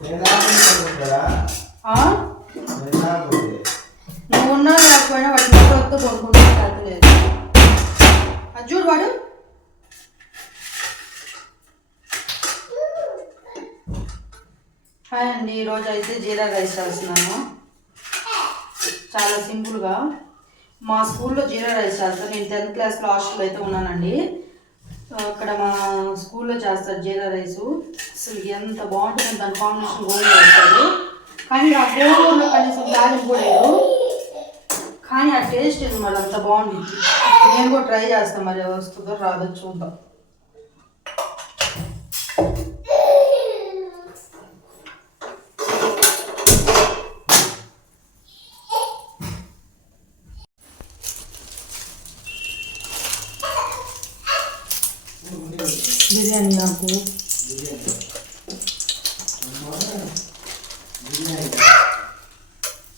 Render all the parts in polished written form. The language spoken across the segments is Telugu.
నువ్వు ఉన్నా లేకపోయినా వాటి మొక్కలతో కొనుక్కుంటే లేదు. అది చూడు వాడు. హాయ్ అండి, ఈరోజు అయితే జీరా రైస్ చేస్తున్నాను. చాలా సింపుల్గా మా స్కూల్లో జీరా రైస్ చేస్తారు. నేను 10th క్లాస్లో హాస్టల్లో అయితే ఉన్నానండి. అక్కడ మా స్కూల్లో చేస్తారు జీరా రైసు. అసలు ఎంత బాగుంటుంది, దాని కాంబినేషన్ గోంగూర వేస్తారు. కానీ ఆ గోంగూరలో కనీసం తాలింపు కూడా లేదు. కానీ ఆ టేస్ట్ ఇది మరి అంత బాగుంటుంది. నేను కూడా ట్రై చేస్తాను, మరి వస్తుందో రాదో చూద్దాం. బిర్యానీ నాకు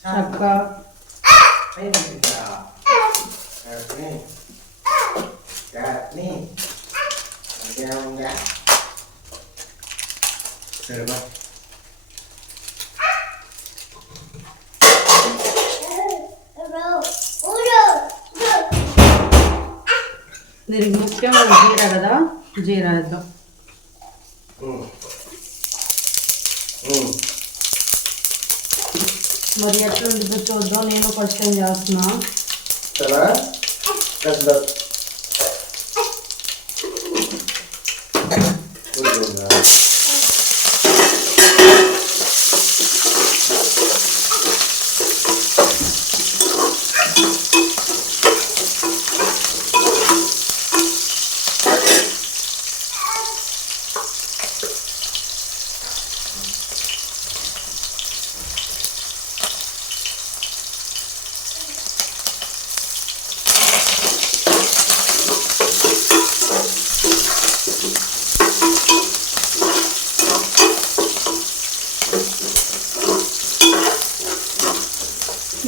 చక్క దీనికి ముఖ్యంగా జీరా కదా, జీరా వేద్దాం. మరి ఎట్లా ఉంటుందో చూద్దాం. నేను ఫస్ట్ టైం చేస్తున్నా.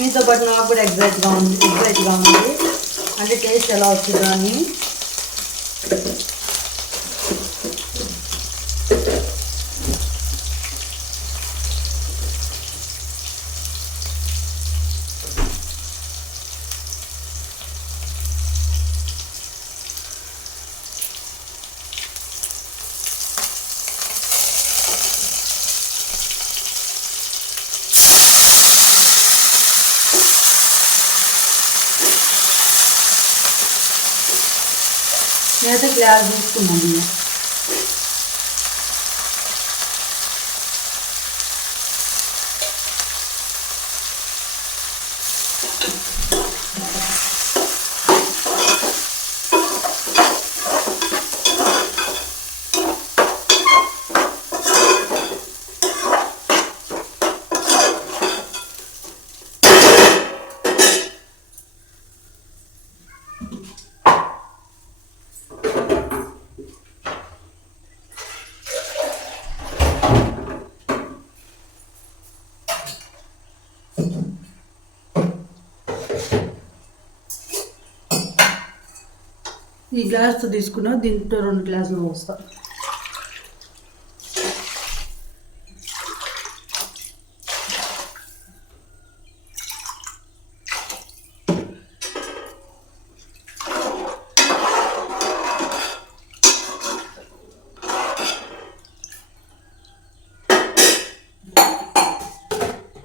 మీతో పాటు నాకు కూడా ఎగ్జైట్గా ఉంది అంటే టేస్ట్ ఎలా వచ్చిందో అని. నేనైతే గ్లాస్ తీసుకున్నాను. ఈ గ్లాస్తో తీసుకున్నా, దీంతో 2 గ్లాసులు పోస్తా.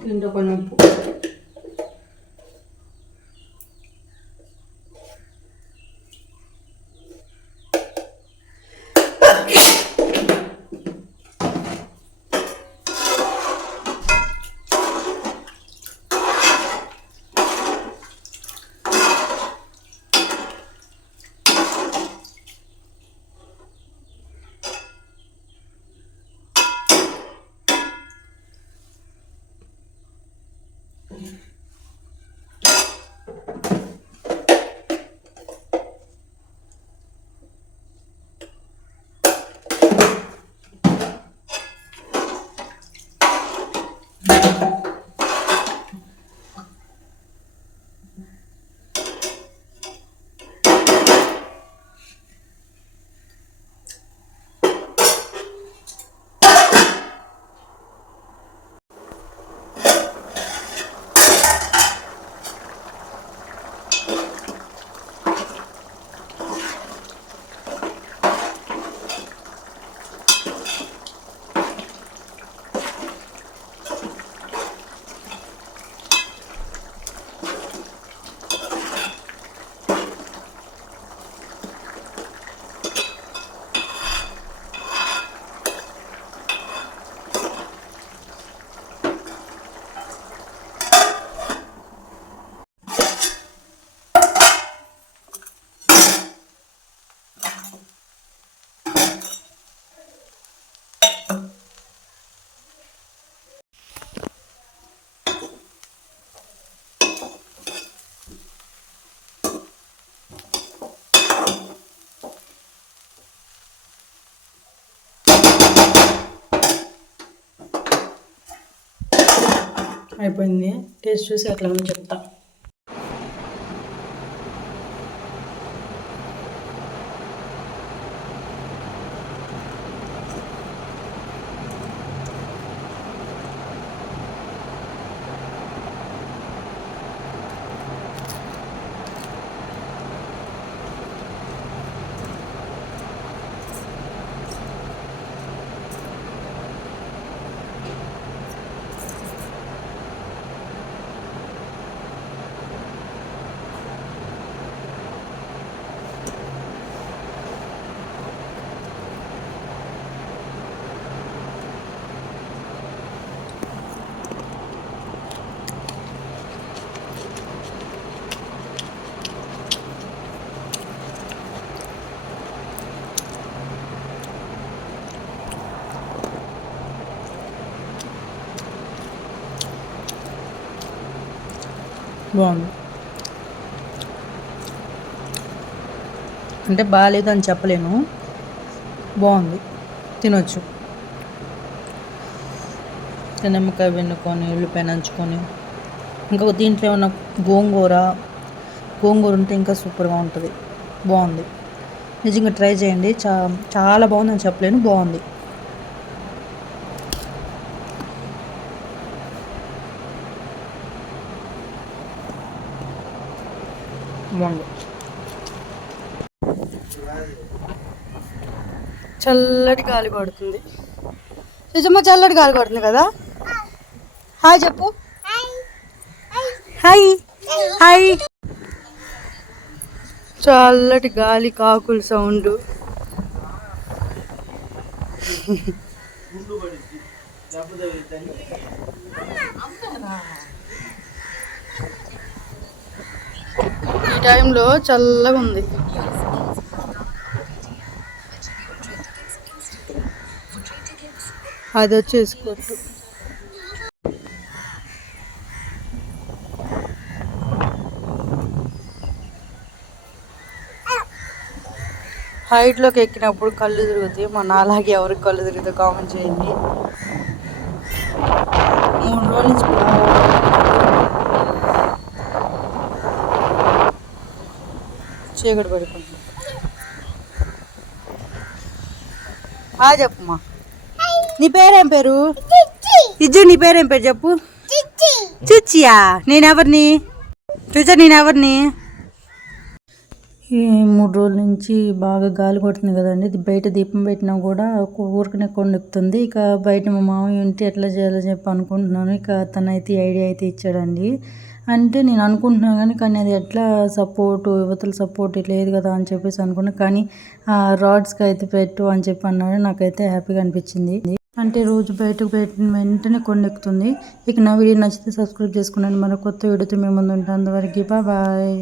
దీంట్లో కొంచెం ఉప్పు. అయిపోయింది. టేస్ట్ చూసి అట్లా అని చెప్తా. బాగుంది. అంటే బాగాలేదు అని చెప్పలేను, బాగుంది, తినొచ్చు. నిమ్మకాయ వెన్నుకొని ఉల్లిపాయ నంచుకొని, ఇంకా దీంట్లో ఏమన్నా గోంగూర ఉంటే ఇంకా సూపర్గా ఉంటుంది. బాగుంది, నిజంగా ట్రై చేయండి. చాలా బాగుందని చెప్పలేను, బాగుంది. చల్లటి గాలి కొడుతుంది. నిజమా చల్లటి గాలి కొడుతుంది కదా. హాయ్ చెప్పు. Hi hi. చల్లటి గాలి, కాకుల సౌండ్. ఈ టైంలో చల్లగా ఉంది. అది వచ్చేసుకోవచ్చు. హైట్లోకి ఎక్కినప్పుడు కళ్ళు తిరుగుతాయి. మన అలాగే ఎవరికి కళ్ళు తిరుగుతాయి కామెంట్ చేయండి. 3 రోజుల నుంచి చీకటి పడుకుంటుంది. చెప్పమ్మా, నీ పేరేం పేరు? ఇజ్జు, నీ పేరేం పేరు చెప్పు. చిచ్చియా? నేనెవరిని చూచా? నేనెవరిని? ఈ 3 రోజుల నుంచి బాగా గాలి కొడుతుంది కదండి. బయట దీపం పెట్టినా కూడా ఊరికనే కొండెక్కుతుంది. ఇక బయట మా మామయ్య ఉంటే ఎట్లా చేయాలని చెప్పి అనుకుంటున్నాను. ఇక తనైతే ఐడియా అయితే ఇచ్చాడండి. అంటే నేను అనుకుంటున్నాను కానీ అది ఎట్లా యువతల సపోర్ట్ లేదు కదా అని చెప్పేసి అనుకున్నాను. కానీ రాడ్స్కి అయితే పెట్టు అని చెప్పి అన్నాడు. నాకైతే హ్యాపీగా అనిపించింది. అంటే రోజు బయటకు పెట్టిన వెంటనే కొండెక్కుతుంది. ఇక నా వీడియో నచ్చితే సబ్స్క్రైబ్ చేసుకున్నాను. మరో కొత్త వీడియోతో మేము ముందు ఉంటాను. అంతవరకు బాయ్.